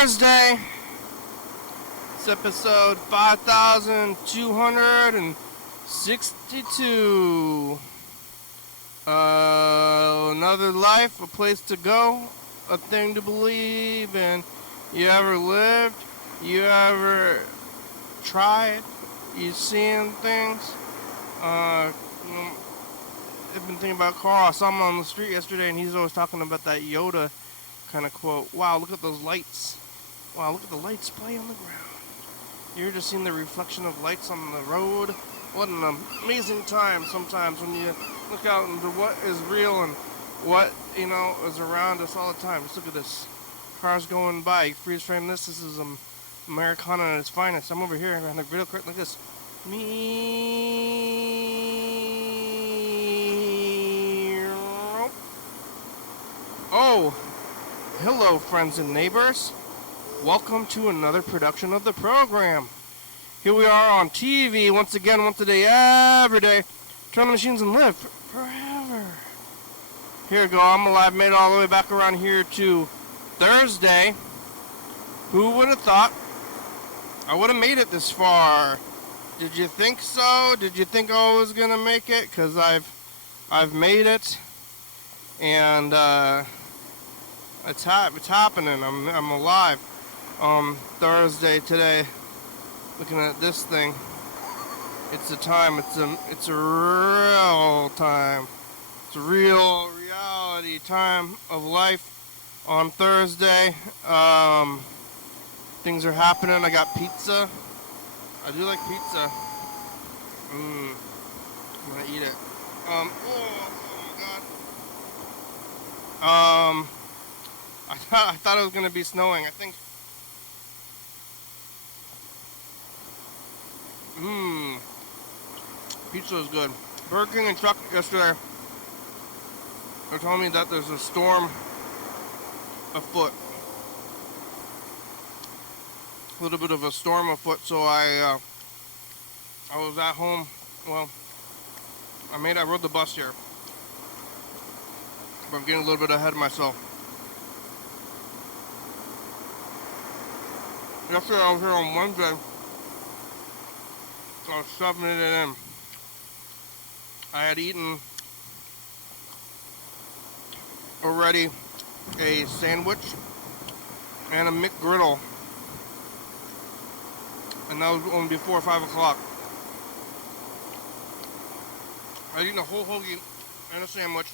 Thursday. It's episode 5262. Another life, a place to go, a thing to believe in. You ever lived? You ever tried? You seen things? I've been thinking about Carl. I saw him on the street yesterday, and he's always talking about that Yoda kind of quote. Wow, look at those lights. Wow, look at the lights play on the ground. You ever just seen the reflection of lights on the road? What an amazing time sometimes when you look out into what is real and what, is around us all the time. Just look at this. Cars going by. You freeze frame this. This is Americana at its finest. I'm over here on the video curtain like this. Oh, hello friends and neighbors. Welcome to another production of the program. Here we are on TV once again, once a day, every day. Turn the machines and live forever. Here we go. I'm alive. Made it all the way back around here to Thursday. Who would have thought I would have made it this far? Did you think so? Did you think I was gonna make it? Cause I've made it, and it's happening. I'm alive. Thursday today. Looking at this thing, it's a time. It's a real time. It's a real reality time of life on Thursday. Things are happening. I got pizza. I do like pizza. I'm gonna eat it. Oh my god. I thought it was gonna be snowing. I think. Pizza is good. Burger King and Chuck yesterday, they're telling me that there's a storm afoot. A little bit of a storm afoot, so I was at home. Well, I rode the bus here, but I'm getting a little bit ahead of myself. Yesterday I was here on Wednesday. I was shoving it in. I had eaten already a sandwich and a McGriddle, and that was only before 5 o'clock. I had eaten a whole hoagie and a sandwich.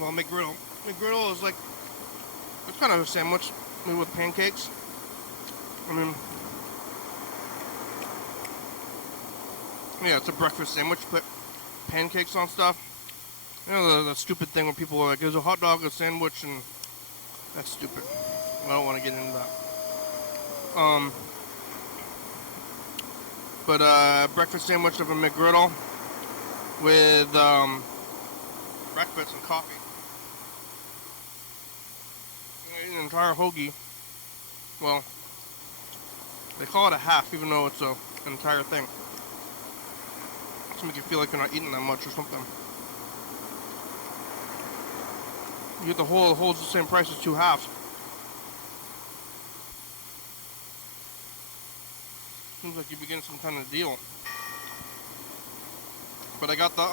Well, McGriddle is like, it's kind of a sandwich made with pancakes. I mean, yeah, it's a breakfast sandwich. Put pancakes on stuff. You know, the stupid thing when people are like, there's a hot dog, a sandwich, and that's stupid. I don't want to get into that. But breakfast sandwich of a McGriddle with breakfast and coffee. I ate an entire hoagie. Well, they call it a half, even though it's an entire thing. To make you feel like you're not eating that much or something. You get the whole, the the same price as two halves. Seems like you'd be getting some kind of deal. But I got the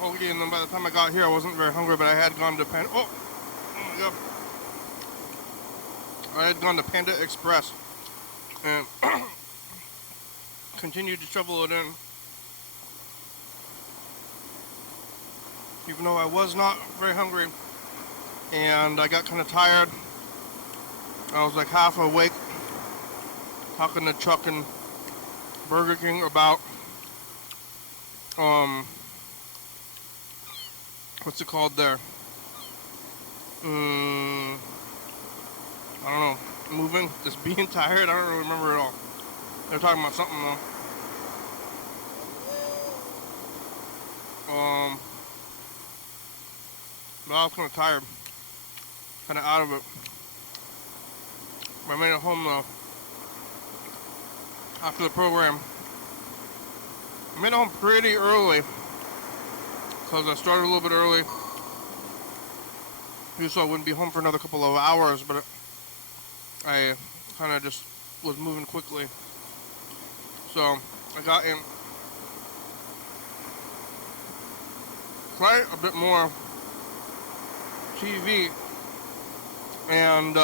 hoagie, and then by the time I got here, I wasn't very hungry, but I had gone to Panda. Oh my god! I had gone to Panda Express and continued to shovel it in, even though I was not very hungry, and I got kind of tired. I was like half awake, talking to Chuck and Burger King about what's it called there? I don't know. Moving, just being tired. I don't really remember it all. They're talking about something though. But I was kind of tired, kind of out of it. But I made it home though after the program. I made it home pretty early. because I started a little bit early. Usually I wouldn't be home for another couple of hours, but I kind of just was moving quickly. So I got in quite a bit more TV and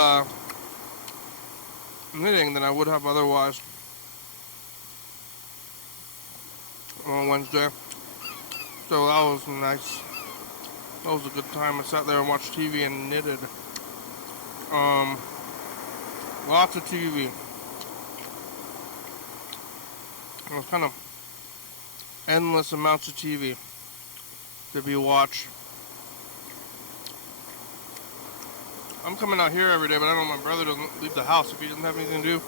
knitting than I would have otherwise on Wednesday. So that was nice. That was a good time. I sat there and watched TV and knitted. Lots of TV. It was kind of endless amounts of TV to be watched. I'm coming out here every day, but I know my brother doesn't leave the house if he doesn't have anything to do.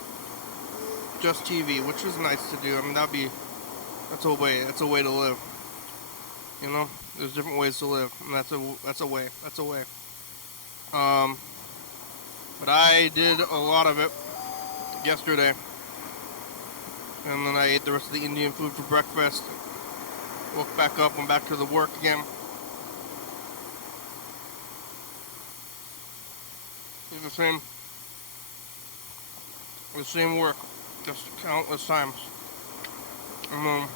Just TV, which is nice to do. I mean, that's a way to live. You know, there's different ways to live, and that's a way. But I did a lot of it yesterday, and then I ate the rest of the Indian food for breakfast. Woke back up, went back to the work again. Did the same work, just countless times. And then,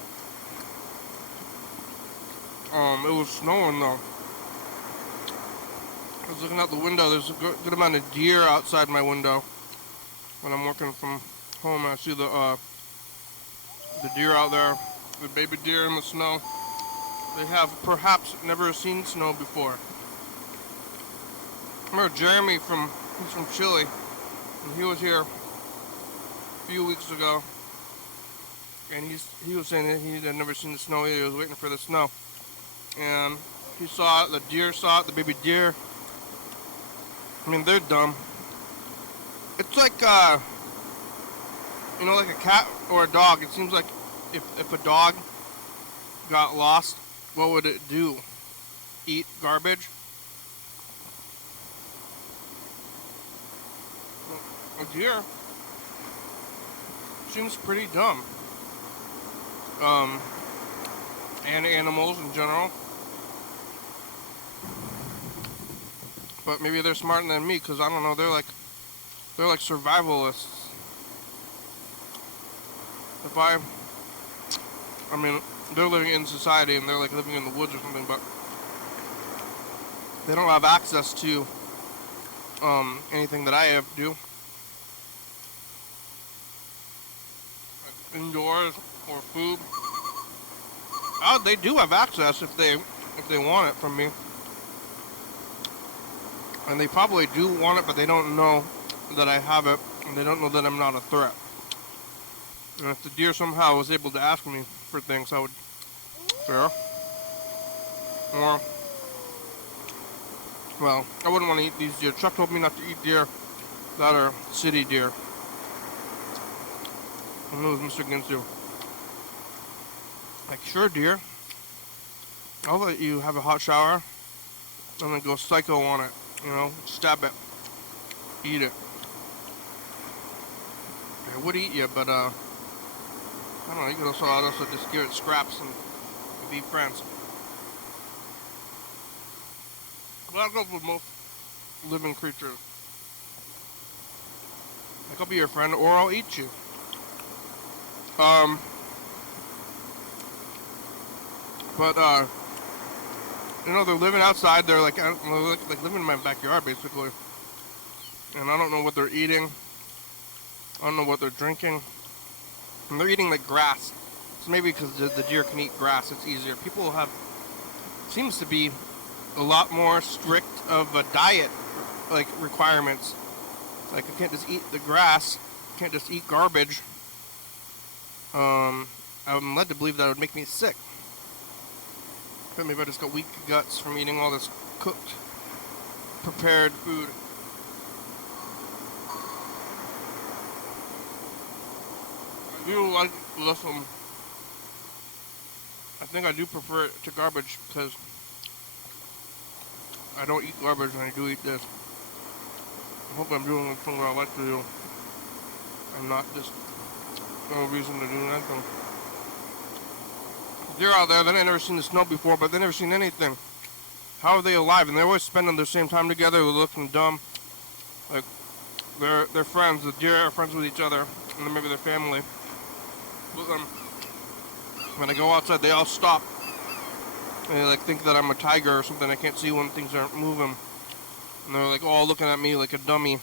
it was snowing though. I was looking out the window. There's a good amount of deer outside my window when I'm working from home. I see the deer out there, the baby deer in the snow. They have perhaps never seen snow before. I remember Jeremy he's from Chile, and he was here a few weeks ago, and he was saying that he had never seen the snow either. He was waiting for the snow, and he saw it. The deer saw it. The baby deer. I mean, they're dumb. It's like like a cat or a dog. It seems like if a dog got lost, what would it do? Eat garbage? A deer seems pretty dumb. And animals in general. But maybe they're smarter than me, because I don't know, they're like survivalists. I mean, they're living in society and they're like living in the woods or something, but they don't have access to anything that I do. Indoors or food. They do have access if they want it from me. And they probably do want it, but they don't know that I have it, and they don't know that I'm not a threat. And if the deer somehow was able to ask me for things, I would fair. Or, well, I wouldn't want to eat these deer. Chuck told me not to eat deer that are city deer. And it was Mr. Ginsu. Like, sure, deer. I'll let you have a hot shower and then go psycho on it. You know, stab it. Eat it. I would eat you, but, I don't know, you could also just give it scraps and be friends. Well, that goes with most living creatures. Like, I'll be your friend, or I'll eat you. You know, they're living outside. They're like living in my backyard, basically. And I don't know what they're eating. I don't know what they're drinking. And they're eating like grass. So maybe because the deer can eat grass, it's easier. People seems to be a lot more strict of a diet, like, requirements. Like, I can't just eat the grass. I can't just eat garbage. I'm led to believe that it would make me sick. But maybe I just got weak guts from eating all this cooked, prepared food. I do like listen. I think I do prefer it to garbage because I don't eat garbage and I do eat this. I hope I'm doing something I like to do. I'm not just no reason to do nothing. They're out there, they've never seen the snow before, but they've never seen anything. How are they alive? And they're always spending the same time together, looking dumb. Like, they're friends, the deer are friends with each other, and then maybe their family. But when I go outside, they all stop. And they like think that I'm a tiger or something. I can't see when things aren't moving. And they're like all looking at me like a dummy.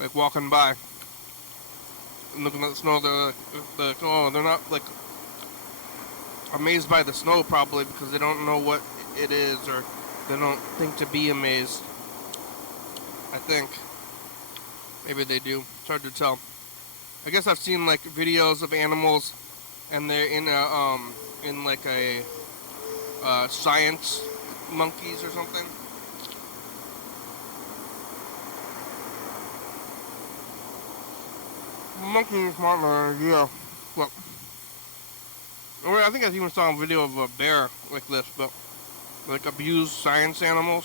Like walking by. And looking at the snow, they're not like amazed by the snow probably because they don't know what it is or they don't think to be amazed. I think. Maybe they do. It's hard to tell. I guess I've seen like videos of animals and they're in like a science monkeys or something. Monkeys not yeah. Well, I think I even saw a video of a bear like this, but like abused science animals,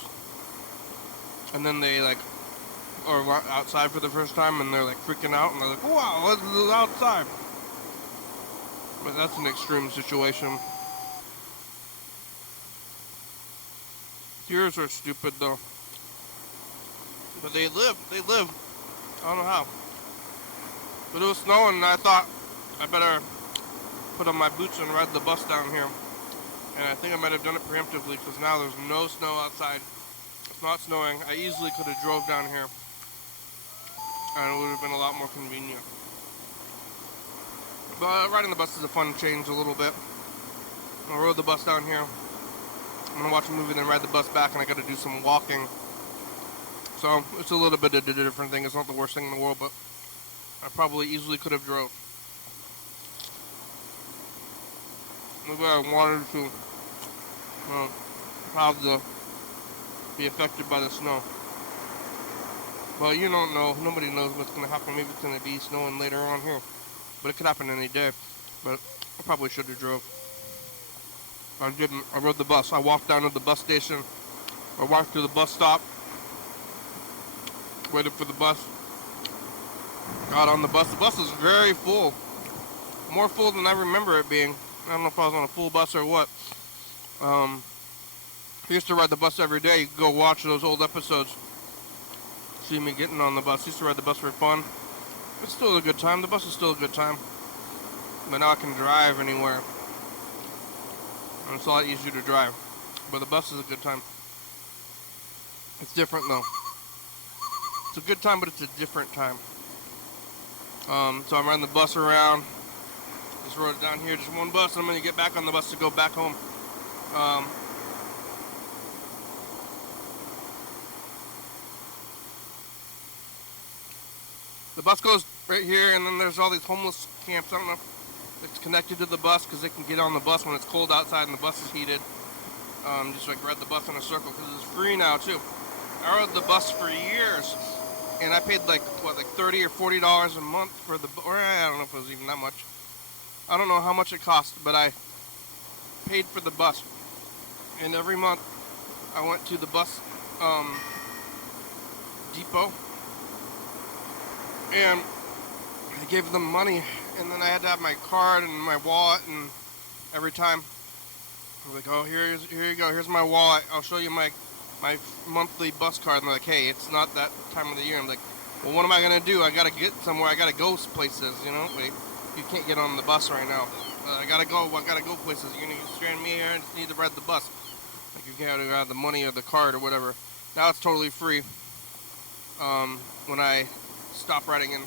and then they like are outside for the first time and they're like freaking out and they're like, wow, let's go outside. But that's an extreme situation. Deers are stupid though. But they live. I don't know how. But it was snowing and I thought I better put on my boots and ride the bus down here. And I think I might have done it preemptively because now there's no snow outside. It's not snowing. I easily could have drove down here. And it would have been a lot more convenient. But riding the bus is a fun change a little bit. I rode the bus down here. I'm gonna watch a movie, then ride the bus back, and I gotta do some walking. So it's a little bit of a different thing. It's not the worst thing in the world, but I probably easily could have drove. Maybe I wanted to have to be affected by the snow. Well, you don't know. Nobody knows what's gonna happen. Maybe it's gonna be snowing later on here. But it could happen any day. But I probably should have drove. I didn't. I rode the bus. I walked down to the bus station. I walked to the bus stop. Waited for the bus. Got on the bus. The bus was very full. More full than I remember it being. I don't know if I was on a full bus or what. I used to ride the bus every day. You could go watch those old episodes. See me getting on the bus. Used to ride the bus for fun. It's still a good time. The bus is still a good time. But now I can drive anywhere. And it's a lot easier to drive. But the bus is a good time. It's different though. It's a good time, but it's a different time. So I'm riding the bus around. Just rode it down here, just one bus, and I'm going to get back on the bus to go back home. The bus goes right here, and then there's all these homeless camps. I don't know if it's connected to the bus because they can get on the bus when it's cold outside and the bus is heated. Just like ride the bus in a circle because it's free now too. I rode the bus for years, and I paid like $30 or $40 a month for the, or I don't know if it was even that much. I don't know how much it cost, but I paid for the bus, and every month I went to the bus depot. And I gave them money, and then I had to have my card and my wallet, and every time I was like, oh, here you go, here's my wallet, I'll show you my monthly bus card. And they're like, hey, it's not that time of the year. I'm like, well, what am I gonna do? I gotta get somewhere, I gotta go places, you know? Wait, you can't get on the bus right now. I gotta go places. You're gonna strand me here and just need to ride the bus. Like, you can't have the money or the card or whatever. Now it's totally free. When I stop riding in.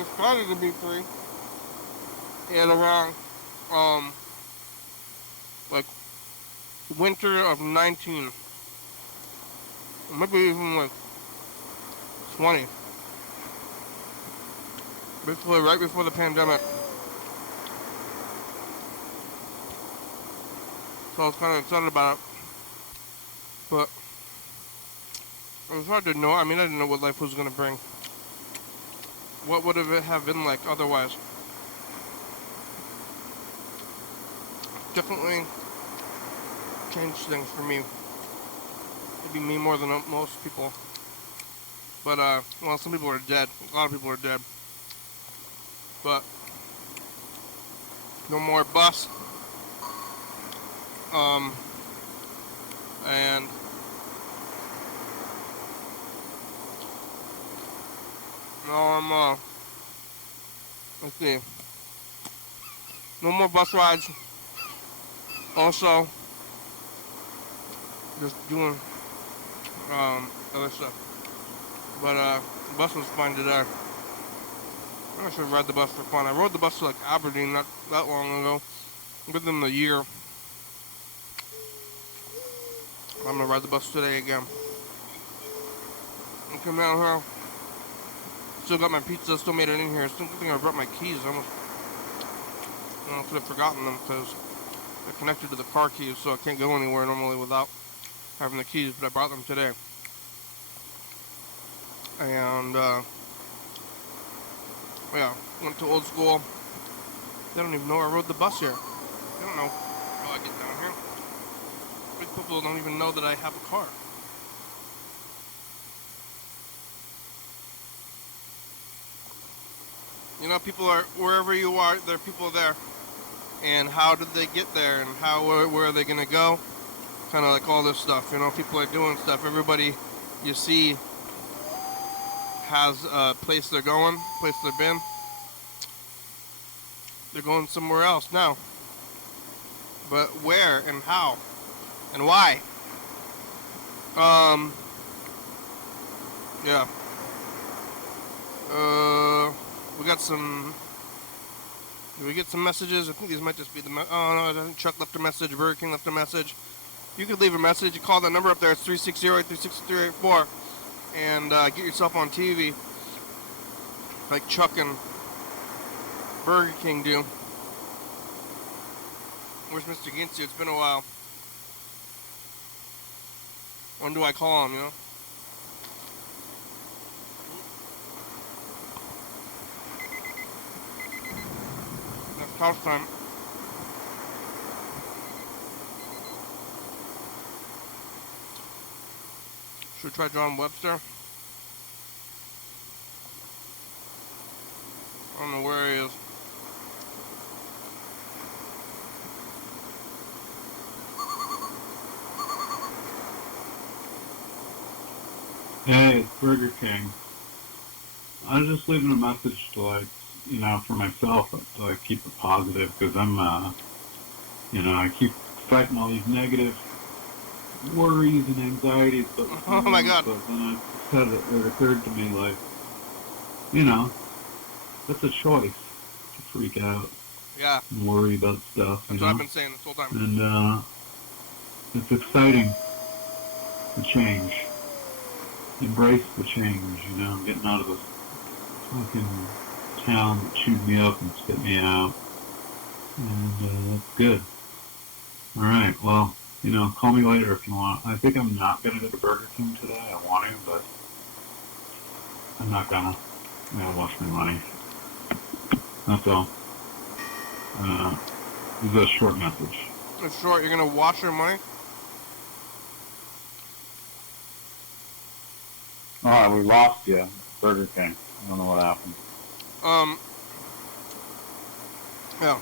It started to be free. And around, like, winter of 19. Maybe even like 20. Basically right before the pandemic. So I was kind of excited about it. But it was hard to know. I mean, I didn't know what life was going to bring. What would it have been like otherwise? Definitely changed things for me. Maybe me more than most people. But, well, some people are dead. A lot of people are dead. But, no more bus. And no, let's see. No more bus rides. Also, just doing, other stuff. But, the bus was fun today. I should have ride the bus for fun. I rode the bus to, like, Aberdeen not that long ago. Within the year. I'm gonna ride the bus today again. I come down here. Still got my pizza, still made it in here. Still think I brought my keys. I almost, could have forgotten them because they're connected to the car keys, so I can't go anywhere normally without having the keys, but I brought them today. And, yeah, went to old school. They don't even know I rode the bus here. They don't know how I get down here. Big people don't even know that I have a car. You know, people are, wherever you are, there are people there. And how did they get there? And where are they going to go? Kind of like all this stuff. You know, people are doing stuff. Everybody you see has a place they're going, place they've been. They're going somewhere else now. But where and how and why? Yeah. We got some. Did we get some messages? I think these might just be the. Oh no, I think Chuck left a message. Burger King left a message. You could leave a message. You call that number up there. It's 360-836-384, and get yourself on TV, like Chuck and Burger King do. Where's Mr. Ginsu? It's been a while. When do I call him? You know. House time. Should we try John Webster? I don't know where he is. Hey, it's Burger King. I was just leaving a message to, like, for myself, to, like, keep it positive, because I'm, I keep fighting all these negative worries and anxieties. But, oh my God. But then it occurred to me, like, that's a choice to freak out. Yeah. And worry about stuff. That's what I've been saying this whole time. And, it's exciting to change. Embrace the change, getting out of this fucking town that chewed me up and spit me out. And that's good. Alright, well, call me later if you want. I think I'm not going to go to Burger King today. I want to, but I'm not going to. I'm going to wash my money. That's all. This is a short message. It's short. You're going to wash your money? Alright, we lost you. Burger King. I don't know what happened. Yeah.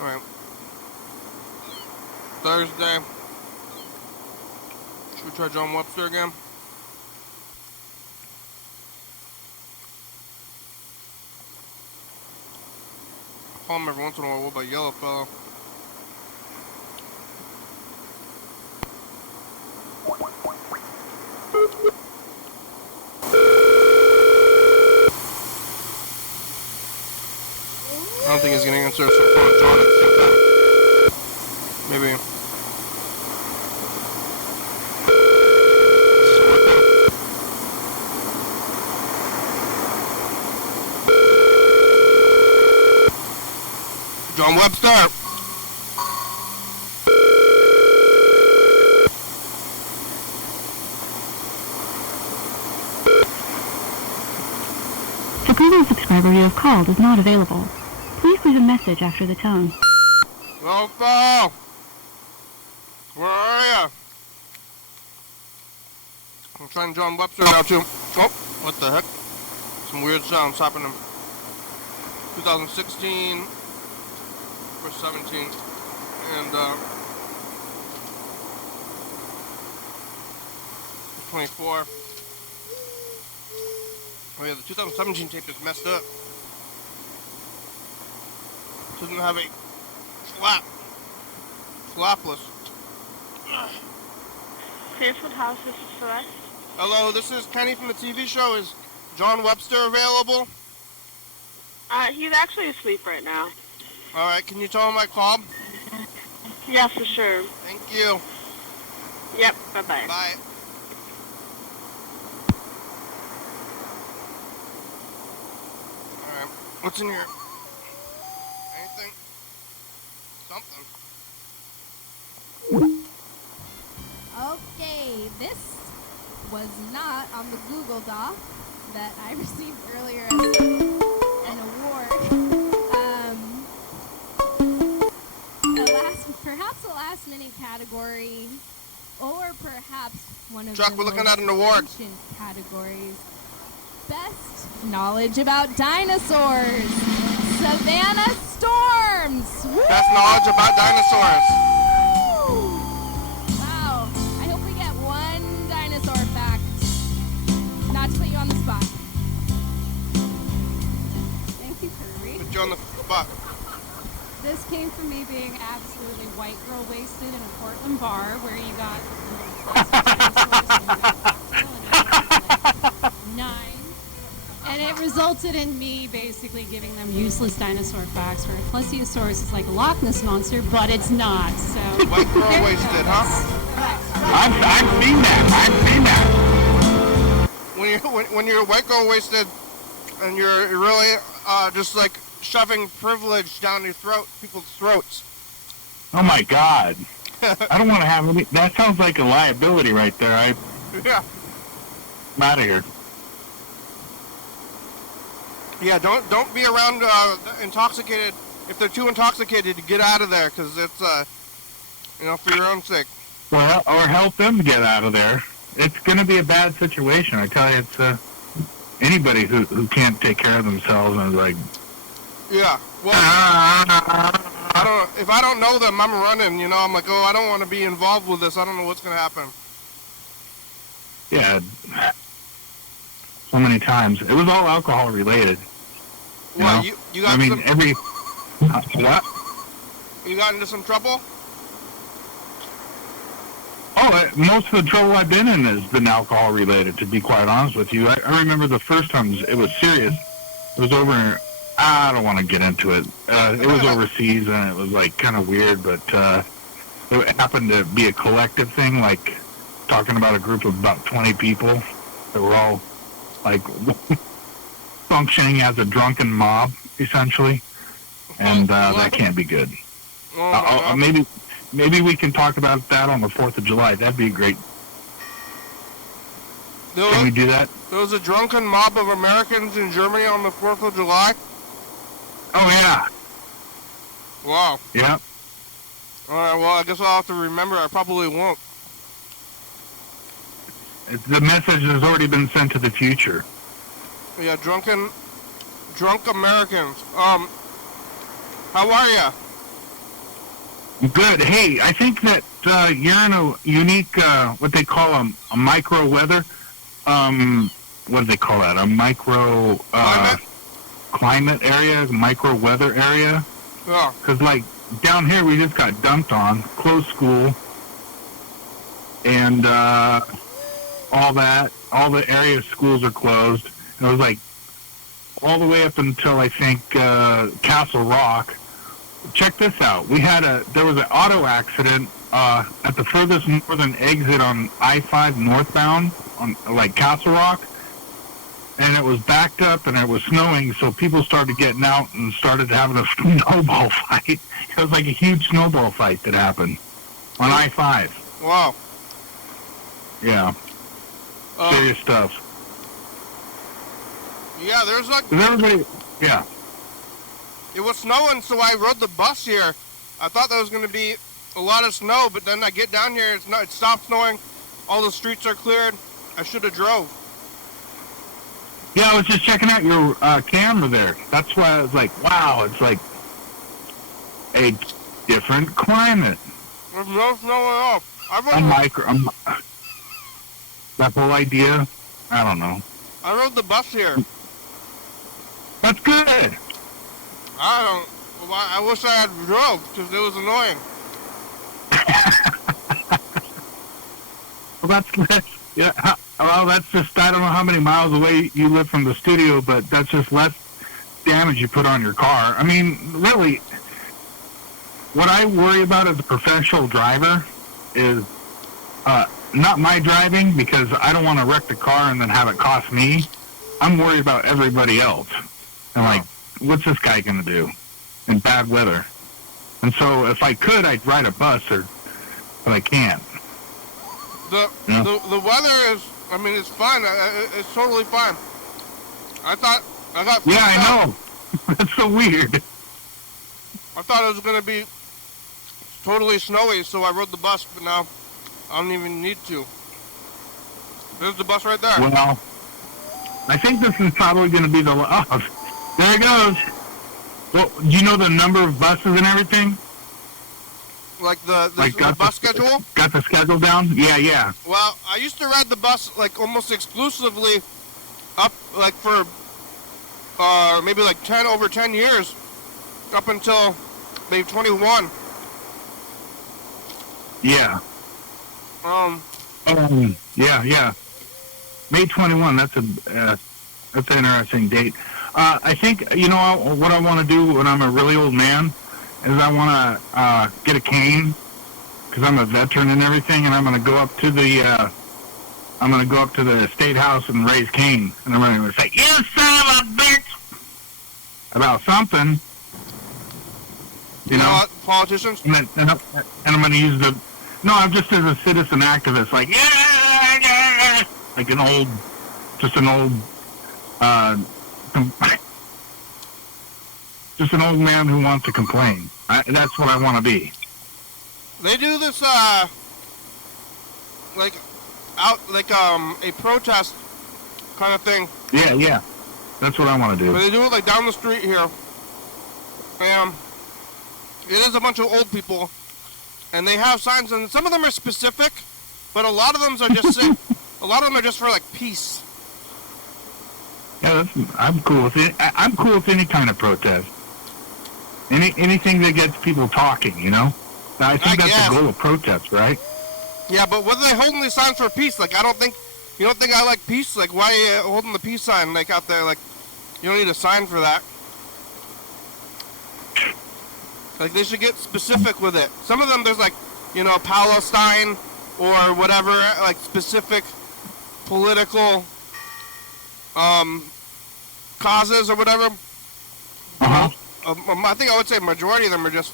Alright. Thursday. Should we try John Webster again? I call him every once in a while. What about Yellow Fellow? I don't think he's gonna answer his phone at John at the same time. Maybe. John Webster! The previous subscriber you have called is not available. Please leave a message after the tone. Loco! Where are ya? I'm trying John Webster now too. Oh, what the heck? Some weird sounds happening. 2016 or 17, and 24. Oh yeah, the 2017 tape is messed up. Doesn't have a flapless. Fairfield House, this is Celeste. Hello, this is Kenny from the TV show. Is John Webster available? He's actually asleep right now. All right, can you tell him I called? Yeah, for sure. Thank you. Yep, bye-bye. Bye. All right, what's in here? Anything? Something. Okay, this was not on the Google Doc that I received earlier as an award. Perhaps the last minute category, or perhaps one of Chuck, the we're looking most at an award. ancient categories. Best knowledge about dinosaurs. Savannah Storms. Woo! Best knowledge about dinosaurs. Wow. I hope we get one dinosaur fact. Not to put you on the spot. Thank you, Kirby. Put you on the spot. This came from me being absolutely white girl wasted in a Portland bar where you got nine. And it resulted in me basically giving them useless dinosaur facts where a plesiosaurus is like a Loch Ness monster, but it's not. So White girl there you wasted, go. huh? I've seen that. When you're white girl wasted and you're really just like shoving privilege down your throat, people's throats. Oh my God. I don't want to have any. That sounds like a liability right there. I'm Yeah. out of here. Yeah, don't be around intoxicated. If they're too intoxicated, get out of there, because it's for your own sake. Well, or help them get out of there. It's going to be a bad situation. I tell you, it's anybody who can't take care of themselves and is like, Yeah. Well, if I don't know them, I'm running. I'm like, I don't want to be involved with this. I don't know what's gonna happen. yeah, so many times. It was all alcohol related. Well, know? you got I mean, what? You got into some trouble? Oh, most of the trouble I've been in has been alcohol related, to be quite honest with you. I remember the first time it was serious. It was over, I don't want to get into it. It was overseas and it was like kind of weird, but it happened to be a collective thing, like talking about a group of about 20 people that were all like functioning as a drunken mob, essentially. And that can't be good. Maybe we can talk about that on the 4th of July. That'd be great. Can we do that? There was a drunken mob of Americans in Germany on the 4th of July? Oh, yeah. Wow. Yeah. All right, well, I guess I'll have to remember. I probably won't. The message has already been sent to the future. Yeah, drunk Americans. How are ya? Good. Hey, I think that you're in a unique, what they call a micro weather. What do they call that? A micro climate area, micro weather area. Yeah. Because, like, down here we just got dumped on, closed school, and all that. All the area schools are closed. And it was like all the way up until, I think, Castle Rock. Check this out. There was an auto accident at the furthest northern exit on I-5 northbound on like Castle Rock, and it was backed up and it was snowing, so people started getting out and started having a snowball fight. It was like a huge snowball fight that happened on I-5. Wow. Yeah. Serious stuff. Yeah, there's like... Is everybody... Yeah. It was snowing, so I rode the bus here. I thought there was going to be a lot of snow, but then I get down here, it stopped snowing. All the streets are cleared. I should have drove. Yeah, I was just checking out your camera there. That's why I was like, wow, it's like a different climate. There's no snow at all. That whole idea, I don't know. I rode the bus here. That's good. I wish I had drove because it was annoying. Well, yeah. Well, that's just, I don't know how many miles away you live from the studio, but that's just less damage you put on your car. I mean, really, what I worry about as a professional driver is not my driving, because I don't want to wreck the car and then have it cost me. I'm worried about everybody else. And like, what's this guy going to do in bad weather? And so if I could, I'd ride a bus, but I can't. The weather is, I mean, it's fine. It's totally fine. I got. Yeah, I know. That's so weird. I thought it was going to be totally snowy, so I rode the bus, but now I don't even need to. There's the bus right there. Well, I think this is probably going to be the... Oh, there it goes. Well, do you know the number of buses and everything? Like the bus schedule? Got the schedule down? Yeah. Well, I used to ride the bus like almost exclusively up like for maybe like over 10 years up until maybe 21. Yeah. Yeah. May 21. That's an interesting date. I think what I want to do when I'm a really old man is I want to get a cane, because I'm a veteran and everything, and I'm going to go up to the state house and raise Cain, and I'm going to say, "You son of a bitch," about something. You know, politicians. And I'm going to use I'm just as a citizen activist, like like an old man who wants to complain. That's what I want to be. They do this a protest kind of thing. Yeah. That's what I want to do. But they do it like down the street here. And it is a bunch of old people, and they have signs, and some of them are specific, but a lot of them are just a lot of them are just for like peace. Yeah, I'm cool with it. I'm cool with any kind of protest. Anything that gets people talking, you know? I think that's the goal of protest, right? Yeah, but what are they holding these signs for peace? Like, you don't think I like peace? Like, why are you holding the peace sign, like, out there? Like, you don't need a sign for that. Like, they should get specific with it. Some of them, there's like, Palestine or whatever, like, specific political, causes or whatever. Uh-huh. I think I would say majority of them are just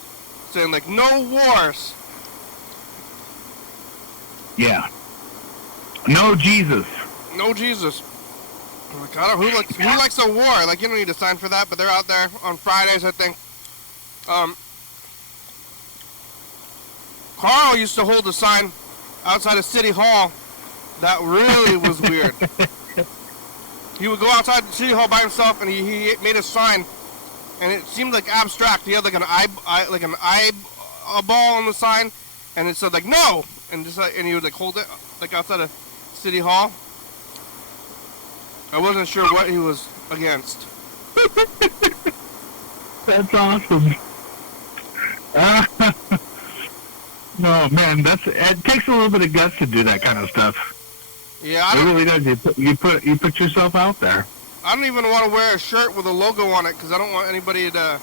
saying, like, no wars. Yeah. No Jesus. No Jesus. Like, who likes a war? Like, you don't need a sign for that, but they're out there on Fridays, I think. Carl used to hold a sign outside of City Hall that really was weird. He would go outside the City Hall by himself, and he made a sign, and it seemed like abstract. He had like an eyeball on the sign, and it said like no, and he would like hold it like outside of City Hall. I wasn't sure what he was against. That's awesome. No, man, it takes a little bit of guts to do that kind of stuff. Yeah, it really does. You put yourself out there. I don't even want to wear a shirt with a logo on it because I don't want anybody to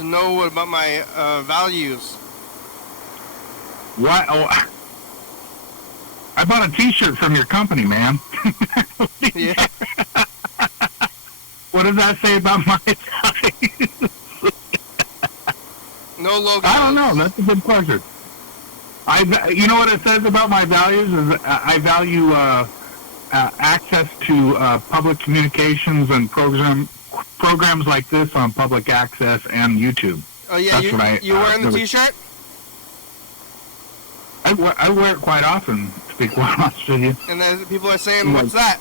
know about my values. What? Oh, I bought a T-shirt from your company, man. Yeah. What does that say about my values? No logo. I don't know. That's a good question. You know what it says about my values is I value access to public communications and programs like this on public access and YouTube. Oh yeah, you wearing the T-shirt? I wear it quite often, to be quite honest with you. And then people are saying, what's that?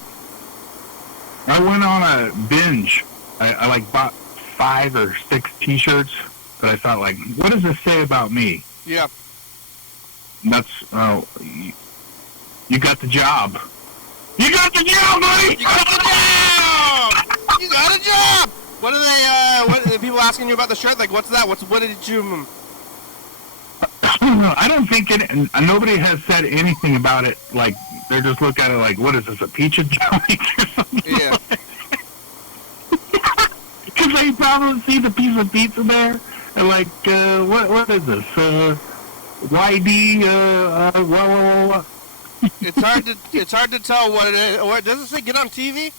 I went on a binge. I like bought 5 or 6 T-shirts that I thought, like, what does this say about me? Yeah. And that's, you got the job. You got the job, buddy! You got the job! You got a job! What are they, what are people asking you about the shirt? Like, what's that? What did you... I don't think nobody has said anything about it. Like, they're just looking at it like, what is this, a pizza joint or something? Yeah. Because they probably see the piece of pizza there, and like, what is this? YD, well. It's hard to tell what it is. What, does it say get on TV?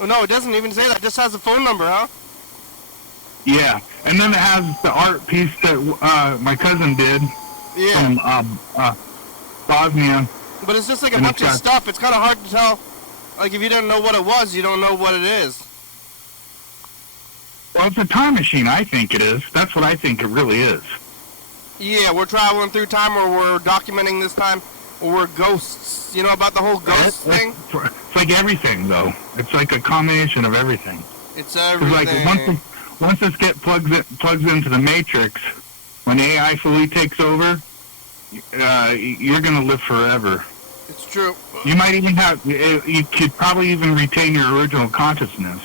Oh, no, it doesn't even say that. It just has a phone number, huh? Yeah, and then it has the art piece that my cousin did from Bosnia. But it's just like a bunch of stuff. It's kind of hard to tell. Like, if you don't know what it was, you don't know what it is. Well, it's a time machine, I think it is. That's what I think it really is. Yeah, we're traveling through time, or we're documenting this time, or we're ghosts. You know about the whole ghost thing? It's like everything, though. It's like a combination of everything. It's everything. Like once this plugs into the Matrix, when AI fully takes over, you're going to live forever. It's true. You might even you could probably even retain your original consciousness.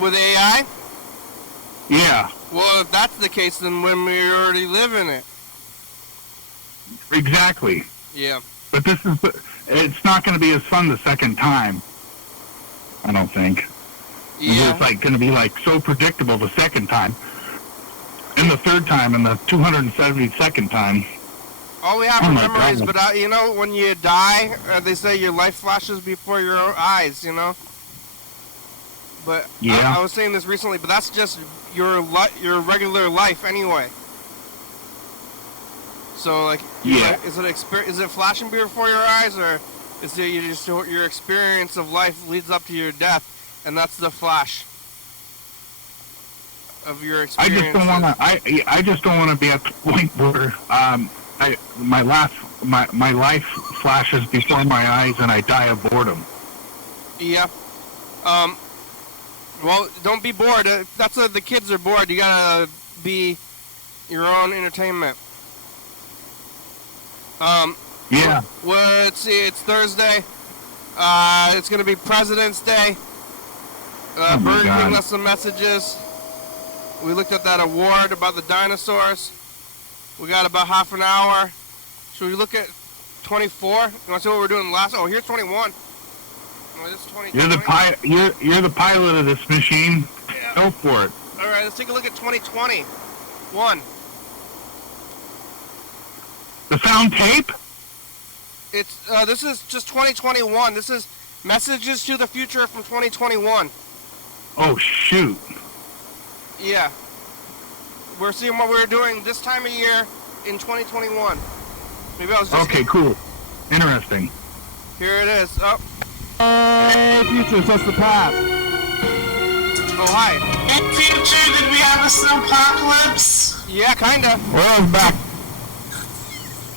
With AI? Yeah. Well, if that's the case, then when we already live in it. Exactly. Yeah. But it's not going to be as fun the second time, I don't think. Yeah. It's like going to be like so predictable the second time. And the third time and the 272nd time. All we have are memories, but you know, when you die, they say your life flashes before your eyes, you know? But yeah. I was saying this recently, but that's just your regular life anyway. So like, yeah. Is it flashing before your eyes, or is it just your experience of life leads up to your death, and that's the flash of your experience? I just don't want to be at the point where my life flashes before my eyes and I die of boredom. Yeah. Well, don't be bored. That's what the kids are bored. You gotta be your own entertainment. Yeah. Well, let's see. It's Thursday. It's gonna be President's Day. Burger King left some messages. We looked at that award about the dinosaurs. We got about half an hour. Should we look at 24? You want to see what we're doing last? Oh, here's 21. Oh, this is 20. You're the pilot of this machine. Yeah. Go for it. All right, let's take a look at 2021. The sound tape? It's this is just 2021. This is messages to the future from 2021. Oh shoot. Yeah. We're seeing what we're doing this time of year in 2021. Maybe I was just... Okay, cool. Interesting. Here it is. Oh. Hey, future, what's the past? Oh, hi. Hey, future, did we have a snowpocalypse? Yeah, kinda. Well, I'm back.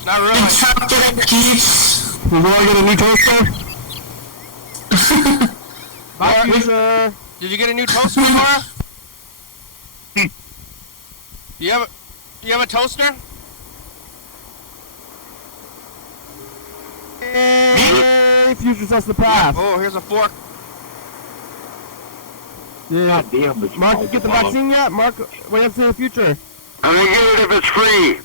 Not really. Interpreted Keith. You want to get a new toaster? Bye, future. Did you get a new toaster tomorrow? You have a toaster? Hey, future, what's the past? Oh, here's a fork. Yeah. God damn, Mark, you get the vaccine yet? Mark, what have to the future? I'm gonna get it if it's free.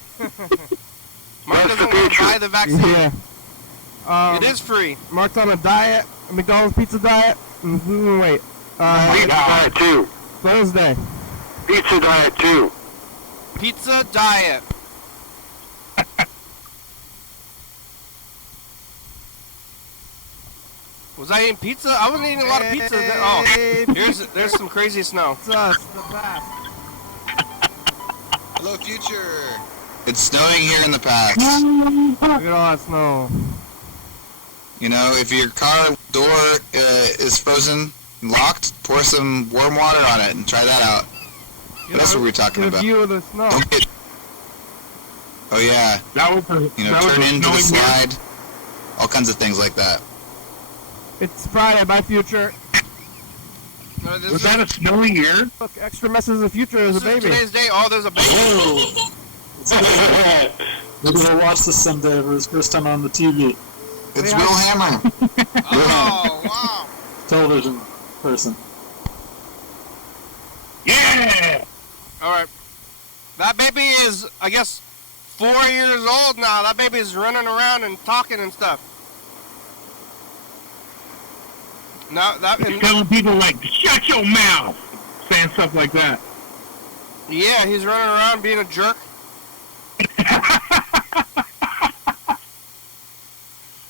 Mark doesn't want to buy the vaccine. Yeah. It is free. Mark's on a diet, a McDonald's pizza diet, and losing weight. Pizza diet too. Thursday. Pizza diet too. Pizza diet. Was I eating pizza? I wasn't eating a lot of pizza. Oh, there's some crazy snow. It's us, the past. Hello, future. It's snowing here in the past. Look at all that snow. You know, if your car door is frozen, locked, pour some warm water on it and try that out. That's what we were talking about. View of the snow. Oh yeah. That was turn into the slide. All kinds of things like that. It's Friday, my future. Was that a snowy year? Look, extra messes of future as a baby. Today's day. Oh, there's a baby. Maybe we'll watch this someday for his first time on the TV. It's Will Hammer. Oh, wow. Television person. Yeah! All right. That baby is, I guess, 4 years old now. That baby's running around and talking and stuff. Now that He's telling people like, shut your mouth! Saying stuff like that. Yeah, he's running around being a jerk.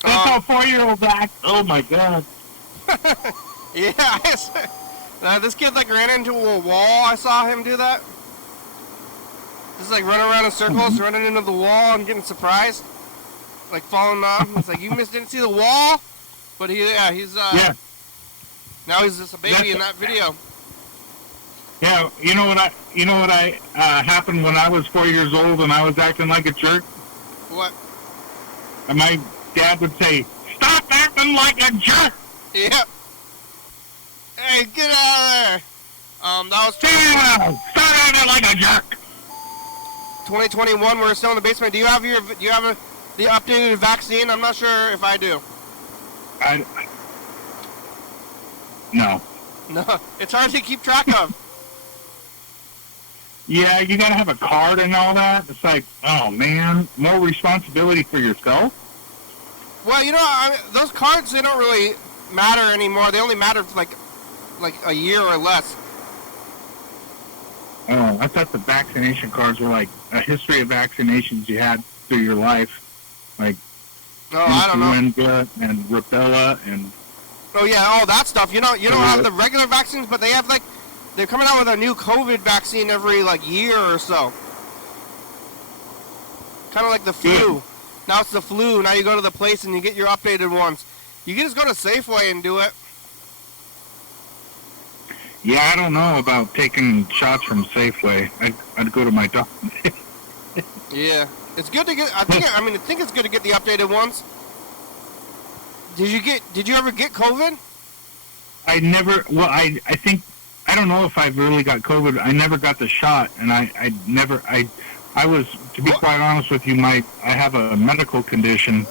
That's how 4-year-olds act. Oh my god. Yeah, this kid like ran into a wall. I saw him do that. Just like running around in circles, running into the wall and getting surprised, like falling off. It's like didn't see the wall, but he's now he's just a baby in that video. Yeah, you know what happened when I was 4 years old and I was acting like a jerk? What? And my dad would say, "Stop acting like a jerk!" Yep. Hey, get out of there. That was stop acting like a jerk. 2021. We're still in the basement. Do you have the updated vaccine? I'm not sure if I do. No. No, it's hard to keep track of. Yeah, you gotta have a card and all that. It's like, oh man, more responsibility for yourself. Well, those cards, they don't really matter anymore. They only matter for like a year or less. Oh, I thought the vaccination cards were like a history of vaccinations you had through your life, like influenza and rubella and. Oh yeah, all that stuff. You don't have the regular vaccines, but they have they're coming out with a new COVID vaccine every year or so. Kind of like the flu. Now it's the flu. Now you go to the place and you get your updated ones. You can just go to Safeway and do it. Yeah, I don't know about taking shots from Safeway. I'd go to my doctor. Yeah, it's good to get. I think it's good to get the updated ones. Did you ever get COVID? I never. Well, I think I don't know if I've really got COVID. I never got the shot, and I was, to be quite honest with you, I have a medical condition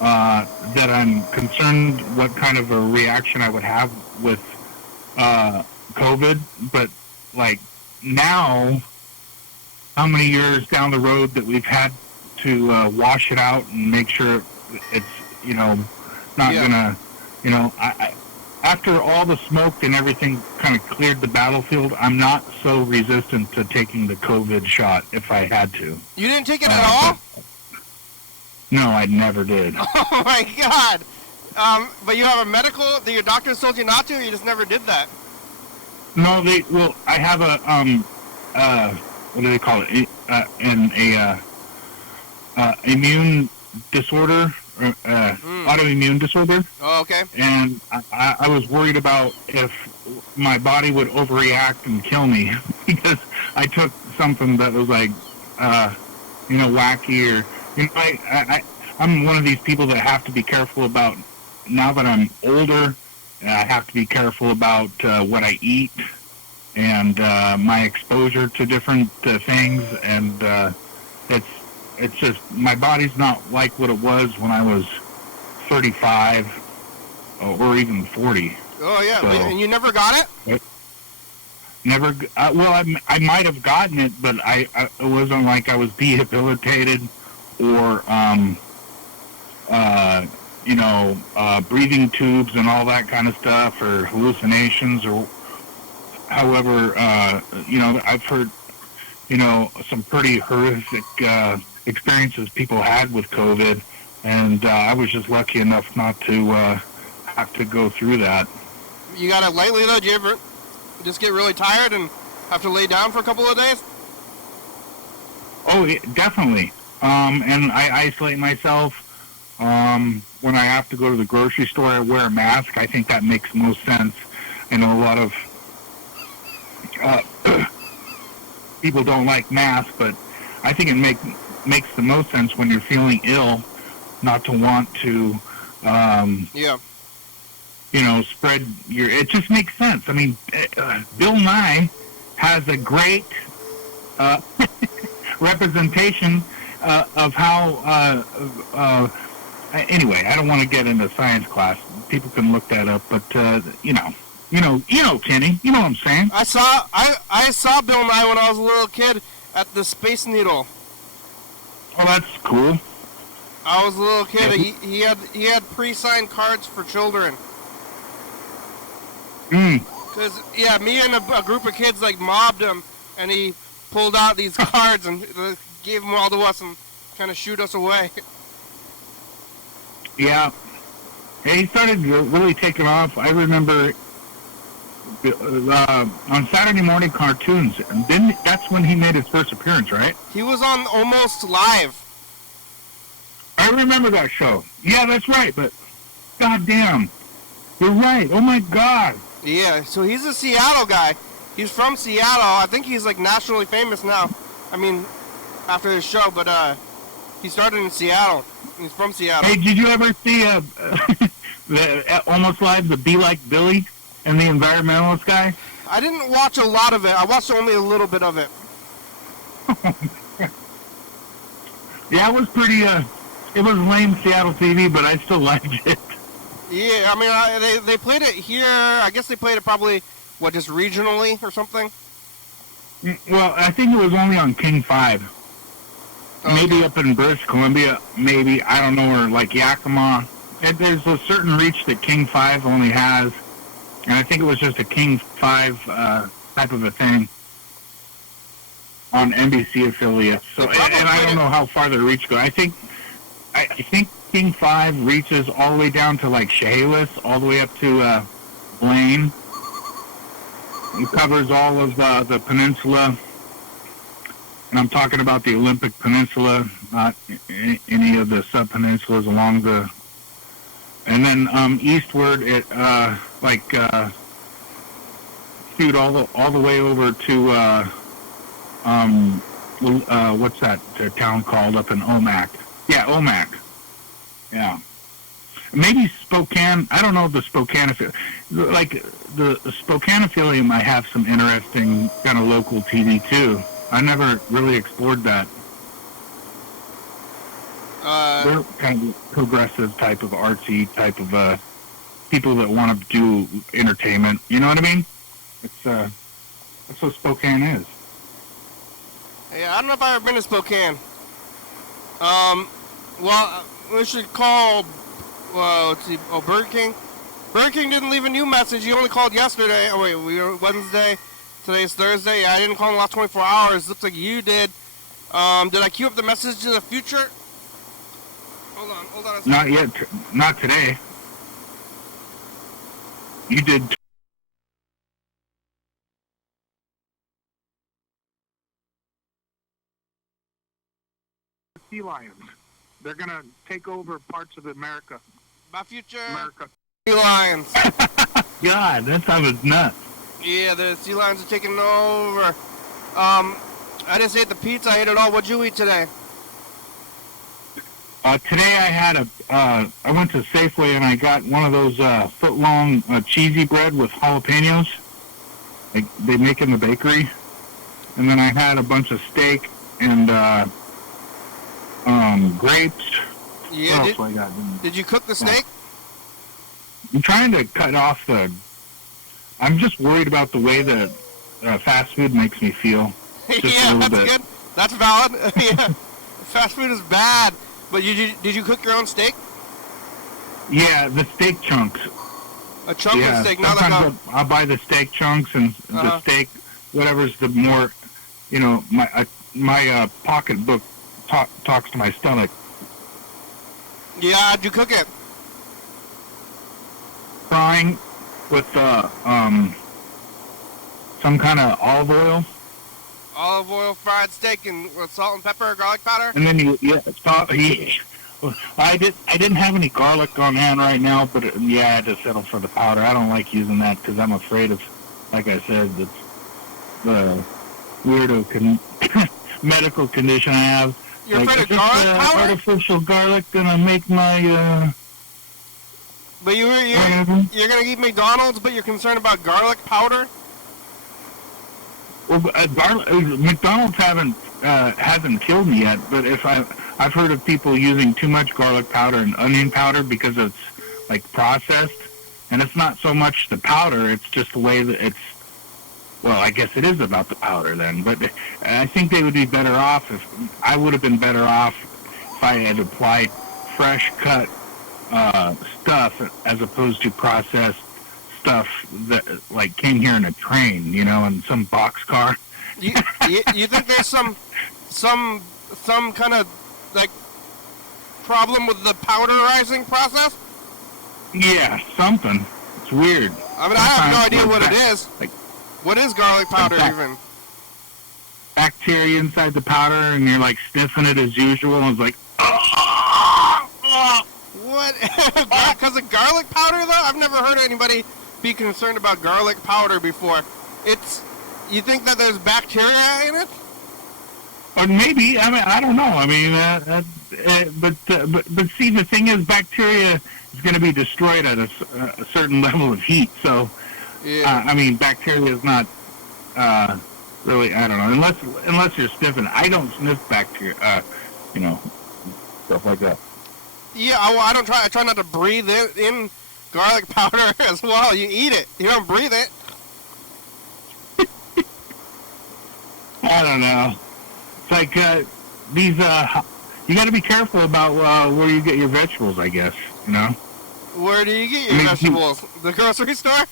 that I'm concerned what kind of a reaction I would have with COVID. But now, how many years down the road that we've had to wash it out and make sure it's not gonna, after all the smoke and everything kind of cleared the battlefield, I'm not so resistant to taking the COVID shot if I had to. You didn't take it at all? No, I never did. Oh my God! But you have a medical that your doctor told you not to, or you just never did that? No, I have a what do they call it? Immune disorder. Autoimmune disorder. Oh, okay. And I was worried about if my body would overreact and kill me because I took something that was wacky or I'm one of these people that have to be careful about. Now that I'm older, I have to be careful about what I eat and my exposure to different things, and it's just, my body's not like what it was when I was 35 or even 40. Oh, yeah. So, and you never got it? Never. I might have gotten it, but it wasn't like I was debilitated or, breathing tubes and all that kind of stuff, or hallucinations, or however, I've heard, some pretty horrific experiences people had with COVID, and I was just lucky enough not to have to go through that. You got it lately, though? Did you ever just get really tired and have to lay down for a couple of days? Oh, yeah, definitely. And I isolate myself. When I have to go to the grocery store, I wear a mask. I think that makes most sense. I know a lot of people don't like masks, but I think it makes the most sense when you're feeling ill, not to want to, Yeah. Spread your. It just makes sense. I mean, Bill Nye has a great representation of how. Anyway, I don't want to get into science class. People can look that up, but you know, Kenny, you know what I'm saying. I saw Bill Nye when I was a little kid at the Space Needle. Oh, that's cool. I was a little kid. Yeah. He had pre-signed cards for children. Cause me and a group of kids like mobbed him, and he pulled out these cards and gave them all to us and kind of shooed us away. Yeah. He started really taking off. I remember on Saturday morning cartoons. That's when he made his first appearance, right? He was on Almost Live. I remember that show. Yeah, that's right. But goddamn, you're right. Oh my God. Yeah. So he's a Seattle guy. He's from Seattle. I think he's like nationally famous now. I mean, after this show, but he started in Seattle. He's from Seattle. Hey, did you ever see the Almost Live, the Be Like Billy and the Environmentalist guy? I didn't watch a lot of it. I watched only a little bit of it. Yeah, it was pretty. It was lame Seattle TV, but I still liked it. Yeah, I mean, they played it here. I guess they played it probably just regionally or something. Well, I think it was only on King 5. Maybe up in British Columbia, maybe, I don't know, or like Yakima. There's a certain reach that King 5 only has, and I think it was just a King 5 type of a thing on NBC affiliates. So, and I don't know how far the reach goes. I think King 5 reaches all the way down to like Chehalis, all the way up to Blaine. It covers all of the peninsula. And I'm talking about the Olympic Peninsula, not any of the sub-peninsulas along the... And then eastward, it shoot all the way over to what's that town called up in Omak? Yeah, Omak. Yeah. Maybe Spokane. I don't know if the Spokane affiliate... Like, the Spokane affiliate might have some interesting kind of local TV, too. I never really explored that. They're kind of progressive type of artsy type of people that want to do entertainment. You know what I mean? That's what Spokane is. Yeah, I don't know if I've ever been to Spokane. Well, we should call. Let's see. Oh, Burger King. Burger King didn't leave a new message. He only called yesterday. Oh wait, we were Wednesday. Today's Thursday. Yeah, I didn't call in the last 24 hours. Looks like you did. Did I queue up the message to the future? Hold on a second. Not yet. Not today. You did. Sea lions. They're gonna take over parts of America. My future. America. Sea lions. God, that sounds nuts. Yeah, the sea lions are taking over. I just ate the pizza. I ate it all. What'd you eat today? Today I had I went to Safeway and I got one of those foot-long cheesy bread with jalapenos. They make in the bakery. And then I had a bunch of steak and grapes. Yeah. What else I got? Did you cook the steak? I'm trying to cut off I'm just worried about the way that fast food makes me feel. Just yeah, a that's bit. good. That's valid. Yeah, fast food is bad. But did you cook your own steak? Yeah, the steak chunks. A chunk of steak, not like sometimes I'll buy the steak chunks and the steak, whatever's the more, my pocketbook talks to my stomach. Yeah, how'd you cook it? Frying with some kind of olive oil. Olive oil, fried steak, and with salt and pepper, garlic powder. And then I didn't have any garlic on hand right now, but I had to settle for the powder. I don't like using that because I'm afraid of, like I said, the weirdo medical condition I have. You're like, afraid of is garlic this, powder? artificial garlic gonna make my But you're gonna eat McDonald's, but you're concerned about garlic powder? Well, McDonald's hasn't killed me yet, but I've heard of people using too much garlic powder and onion powder because it's like processed, and it's not so much the powder; it's just the way that it's. Well, I guess it is about the powder then, but I think they would be better off I would have been better off if I had applied fresh cut stuff as opposed to processed stuff that like came here in a train, you know, in some boxcar. You think there's some kind of like problem with the powderizing process? Yeah, something. It's weird. I mean, I have no idea what it is. Like, what is garlic powder even? Bacteria inside the powder, and you're like sniffing it as usual, and it's like, what? Because of garlic powder, though? I've never heard anybody be concerned about garlic powder before. You think that there's bacteria in it? Or maybe. I mean, I don't know. I mean, but see, the thing is, bacteria is going to be destroyed at a certain level of heat. So, yeah. I mean, bacteria is not really. I don't know. Unless you're sniffing. I don't sniff bacteria. You know, stuff like that. Yeah, I don't try. I try not to breathe in garlic powder as well. You eat it. You don't breathe it. I don't know. It's like these. You got to be careful about where you get your vegetables. I guess you know. Where do you get your vegetables? The grocery store?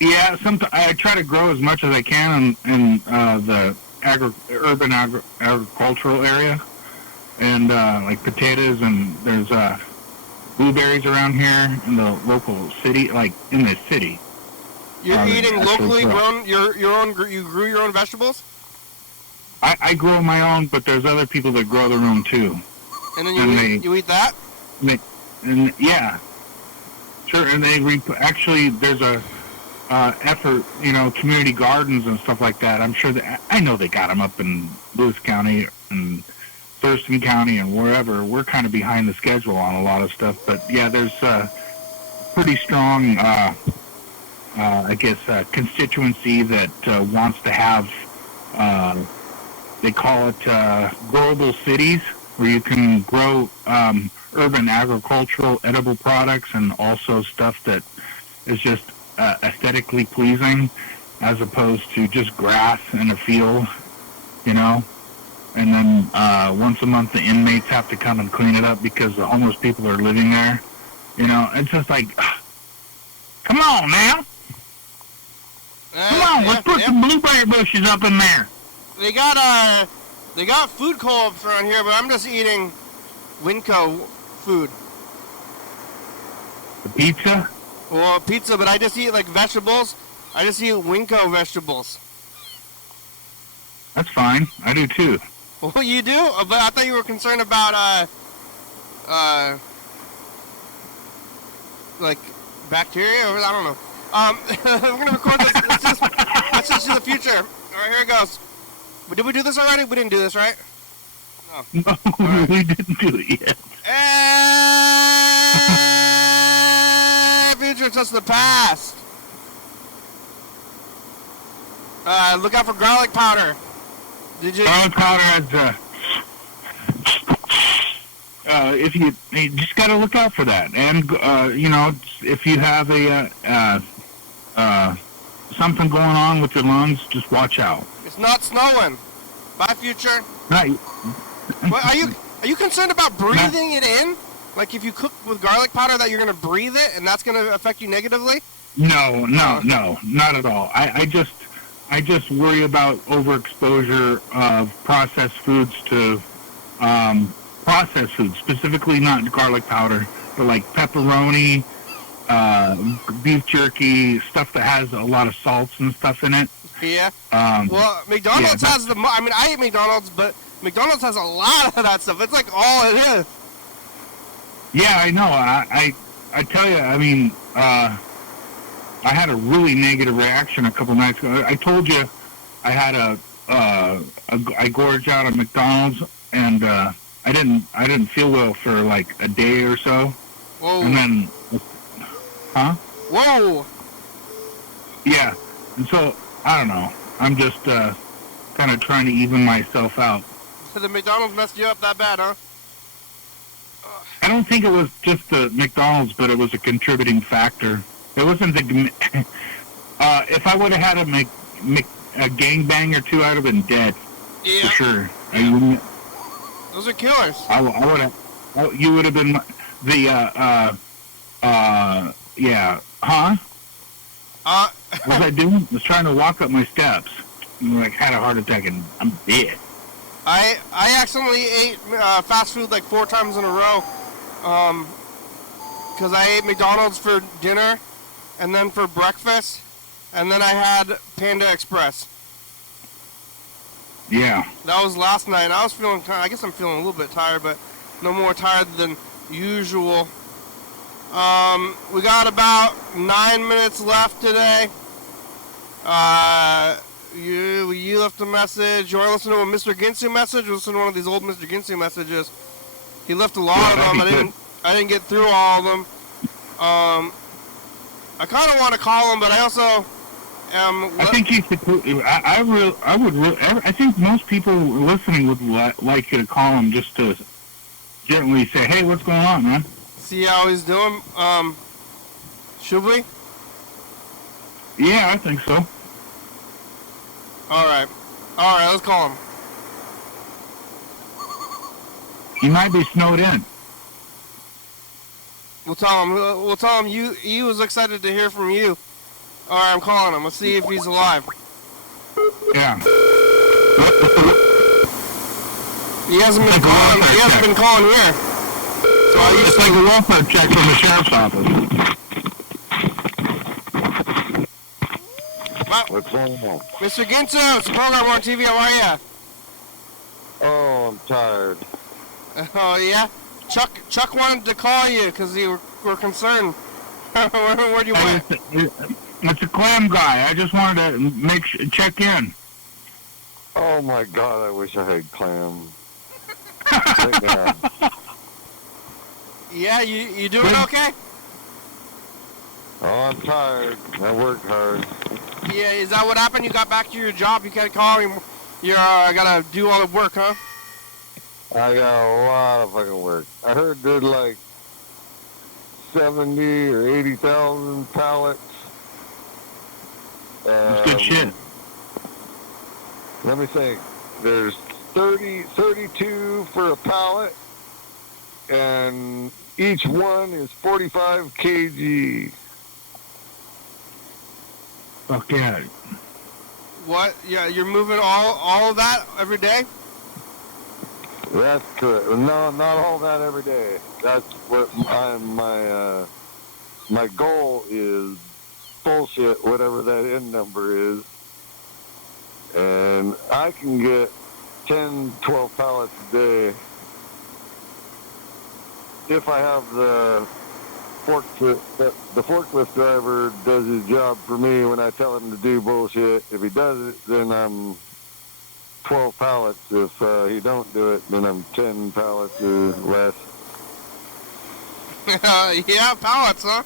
Yeah, I try to grow as much as I can in the urban agricultural area, and like potatoes, and there's blueberries around here in the local city, like in the city. You're eating locally grown, you grew your own vegetables? I grow my own, but there's other people that grow their own too. And then you eat that? And yeah, sure. And actually there's a effort, you know, community gardens and stuff like that. I'm sure that I know they got them up in Lewis County and Thurston County and wherever. We're kind of behind the schedule on a lot of stuff, but yeah, there's pretty strong. I guess, constituency that wants to have, they call it growable cities, where you can grow urban agricultural edible products and also stuff that is just aesthetically pleasing as opposed to just grass in a field, you know. And then once a month the inmates have to come and clean it up because the homeless people are living there, you know. It's just like, come on now. Come on, let's put some blueberry bushes up in there. They got food co-ops around here, but I'm just eating Winco food. The pizza? Well, pizza, but I just eat like vegetables. I just eat Winco vegetables. That's fine. I do too. Well, you do? But I thought you were concerned about like bacteria, or I don't know. We're gonna record this. Let's just do the future. All right, here it goes. Did we do this already? We didn't do this, right? No, right. We didn't do it yet. Future touch the past. Look out for garlic powder. Garlic powder has. If you just got to look out for that, and you know, if you have a something going on with your lungs, just watch out. It's not snowing. Bye, future. Right. Well, are you concerned about breathing it in? Like if you cook with garlic powder, that you're gonna breathe it, and that's gonna affect you negatively? No, not at all. I just worry about overexposure of processed foods to processed foods, specifically not garlic powder, but like pepperoni, beef jerky, stuff that has a lot of salts and stuff in it. Yeah. Well, McDonald's has the. I mean, I eat McDonald's, but McDonald's has a lot of that stuff. It's like all it is. Yeah, I know. I tell you, I mean, I had a really negative reaction a couple nights ago. I told you I had I gorged out at McDonald's and I didn't feel well for like a day or so. Whoa. And then, huh? Whoa. Yeah. And so I don't know. I'm just kind of trying to even myself out. So the McDonald's messed you up that bad, huh? I don't think it was just the McDonald's, but it was a contributing factor. It wasn't the. If I would have had a gangbang or two, I'd have been dead. Yeah. For sure. I, those are killers. I would have. You would have been the. Yeah. Huh? What was I doing? I was trying to walk up my steps. And, like, had a heart attack and I'm dead. I accidentally ate fast food like 4 times in a row. Because I ate McDonald's for dinner, and then for breakfast, and then I had Panda Express. Yeah. That was last night. I was feeling I guess I'm feeling a little bit tired, but no more tired than usual. We got about 9 minutes left today. You left a message. You want to listen to a Mr. Ginsu message? Listen to one of these old Mr. Ginsu messages. He left a lot of them. I didn't get through all of them. I kind of want to call him, but I also am. I think you should. I think most people listening would like you to call him just to gently say, "Hey, what's going on, man?" See how he's doing. Should we? Yeah, I think so. All right, let's call him. He might be snowed in. We'll tell him he was excited to hear from you. All right, I'm calling him. Let's see if he's alive. Yeah. He hasn't been calling. He hasn't been calling here. So it's like a welfare check from the sheriff's office. What's going on? Mr. Ginsu, it's the program on TV. How are you? Oh, I'm tired. Oh yeah. Chuck wanted to call you because you were concerned. Where do you went? It's a clam guy. I just wanted to check in. Oh my God! I wish I had clam. Yeah, you doing okay? Oh, I'm tired. I worked hard. Yeah, is that what happened? You got back to your job? You gotta call him. You gotta do all the work, huh? I got a lot of fucking work. I heard there's like 70 or 80,000 pallets. That's good shit. Let me think. There's 32 for a pallet, and each one is 45 kg. Fuck yeah. What? Yeah, you're moving all of that every day? That's correct. No, not all that every day. That's what my goal is. Bullshit, whatever that end number is. And I can get 10, 12 pallets a day if I have the forklift driver does his job for me when I tell him to do bullshit. If he does it, then I'm 12 pallets. If he don't do it, then I'm 10 pallets or less. Yeah, pallets, huh?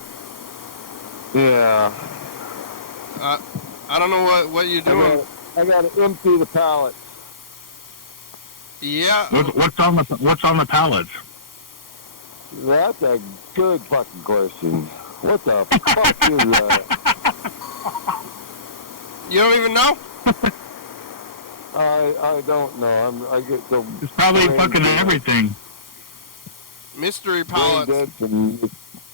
Yeah. I don't know what you're doing. I gotta empty the pallets. Yeah. What's on the pallets? That's a good fucking question. What the fuck is that? You don't even know? I don't know. I get so. It's probably fucking everything. Mystery pallets.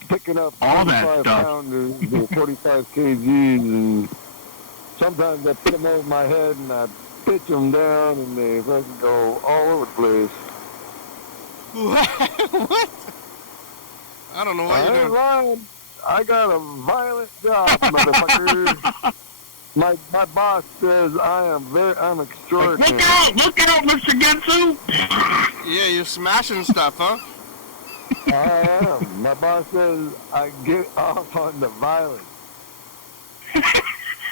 Picking up all that stuff. Pounders, 45 kgs, and sometimes I put them over my head and I pitch them down, and they fucking go all over the place. What? I don't know what you're doing. Lying. I got a violent job, motherfucker. My boss says I'm extraordinary. Look out, Mr. Ginsu! Yeah, you're smashing stuff, huh? I am. My boss says I get off on the violence.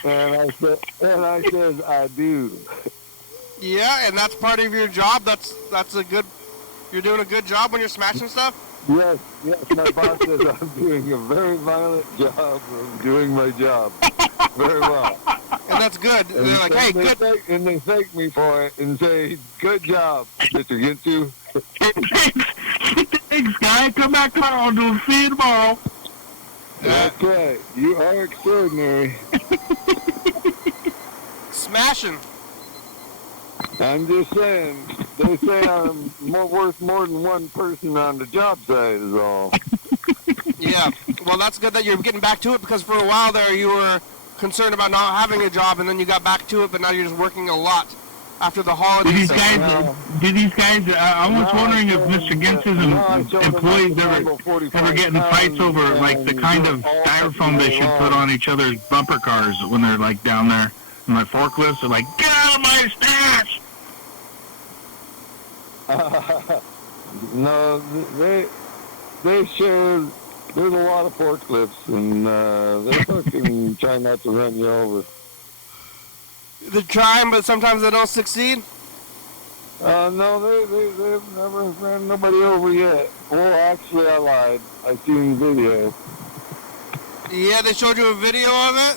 And I says I do. Yeah, and that's part of your job. That's a good. You're doing a good job when you're smashing stuff. Yes. My boss says I'm doing a very violent job of doing my job very well. And that's good. And they're like, hey, good. And they thank me for it and say, good job, Mr. Ginsu. Thanks, guy. Come back tomorrow. Do see you tomorrow. That's right. You are extraordinary. Smashing. I'm just saying. They say I'm worth more than one person on the job site is all. Yeah. Well, that's good that you're getting back to it, because for a while there you were concerned about not having a job, and then you got back to it, but now you're just working a lot after the holidays. Did these guys? I was wondering if Mr. Gintz's employees ever get in fights over like the kind of styrofoam they should put on each other's bumper cars when they're like down there in my forklifts. They're like, get out of my stash! No, they share. There's a lot of forklifts, and they fucking try not to run you over. They're trying, but sometimes they don't succeed? No, they've never ran nobody over yet. Well, actually, I lied. I seen video. Yeah, they showed you a video of it?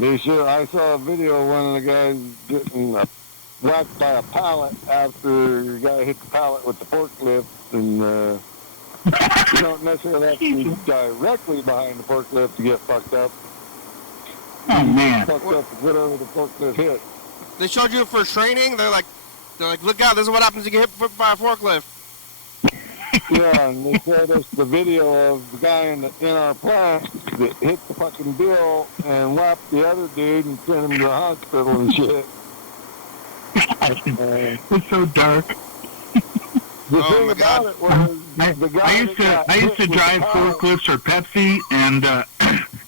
I saw a video of one of the guys getting whacked by a pallet after the guy hit the pallet with the forklift, and you don't necessarily have to be directly behind the forklift to get fucked up. Oh, man. Fucked up whatever the forklift hit. They showed you it for training? They're like, look out, this is what happens if you get hit by a forklift. Yeah, and they showed us the video of the guy in our plant that hit the fucking bill and whapped the other dude and sent him to the hospital and shit. It's so dark. The thing about it was I used to drive forklifts for Pepsi and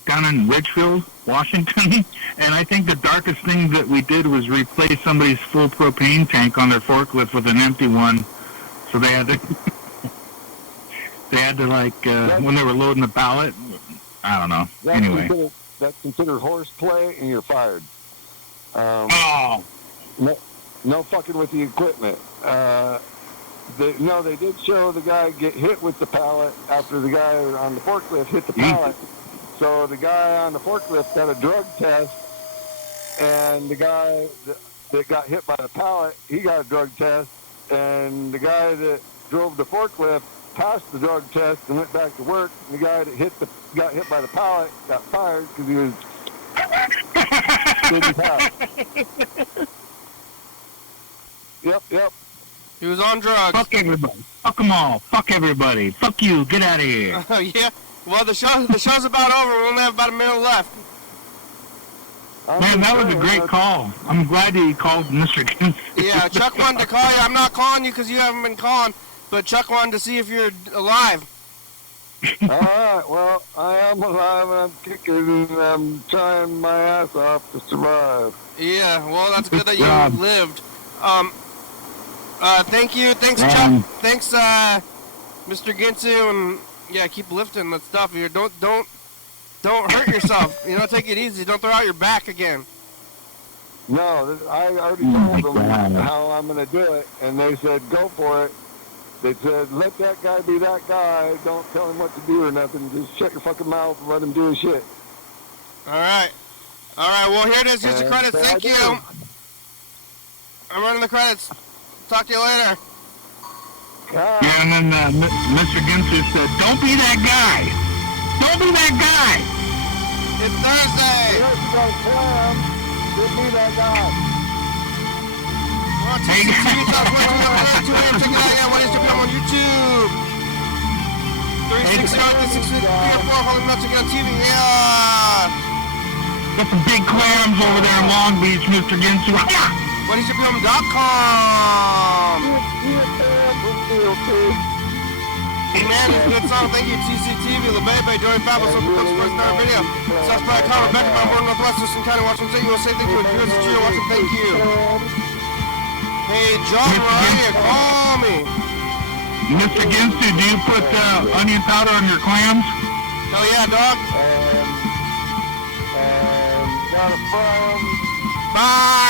down in Ridgefield, Washington, and I think the darkest thing that we did was replace somebody's full propane tank on their forklift with an empty one. So they had to when they were loading the pallet, I don't know. Anyway. That's considered horseplay, and you're fired. No fucking with the equipment. They did show the guy get hit with the pallet after the guy on the forklift hit the pallet. So the guy on the forklift got a drug test, and the guy that got hit by the pallet, he got a drug test, and the guy that drove the forklift passed the drug test and went back to work. And the guy that got hit by the pallet got fired because he didn't pass. Yep. He was on drugs. Fuck everybody. Fuck them all. Fuck everybody. Fuck you. Get out of here. Yeah. Well, the show's about over. We only have about a minute left. Man, that was a great call. I'm glad he called Mr. Ginsu. Yeah, Chuck wanted to call you. I'm not calling you because you haven't been calling, but Chuck wanted to see if you're alive. All right. Well, I am alive, and I'm kicking, and I'm trying my ass off to survive. Yeah. Well, that's good that you lived. Thank you. Thanks, Chuck. Thanks, Mr. Ginsu, and yeah, keep lifting that stuff. You don't hurt yourself. Take it easy. Don't throw out your back again. No, I already told them how I'm going to do it, and they said go for it. They said let that guy be that guy. Don't tell him what to do or nothing. Just shut your fucking mouth and let him do his shit. All right. Well, here it is. Here's the credits. Thank you. I'm running the credits. Talk to you later. Yeah, and then Mr. Ginsu said, don't be that guy. Don't be that guy. It's Thursday. Don't be that guy. We're on TCTV Talk 1 YDHWM on YouTube. 360 Holy Nuts again on TV. Yeah. Got some big clams over there in Long Beach, Mr. Ginsu. YDHWM.com. Man, it's a good song. Thank you, TCTV, La Bebe, Joey Fabio, Social Club's first star video. Southside Colorado, Rebecca, my born Northwest, Thurston County, Washington State, USA, thank you, and Jersey, Cheer, watching, thank you. Hey, John, where are you? Call me. Mr. Ginsu, do you put onion powder on your clams? Hell yeah, dog. And got a friend. Bye.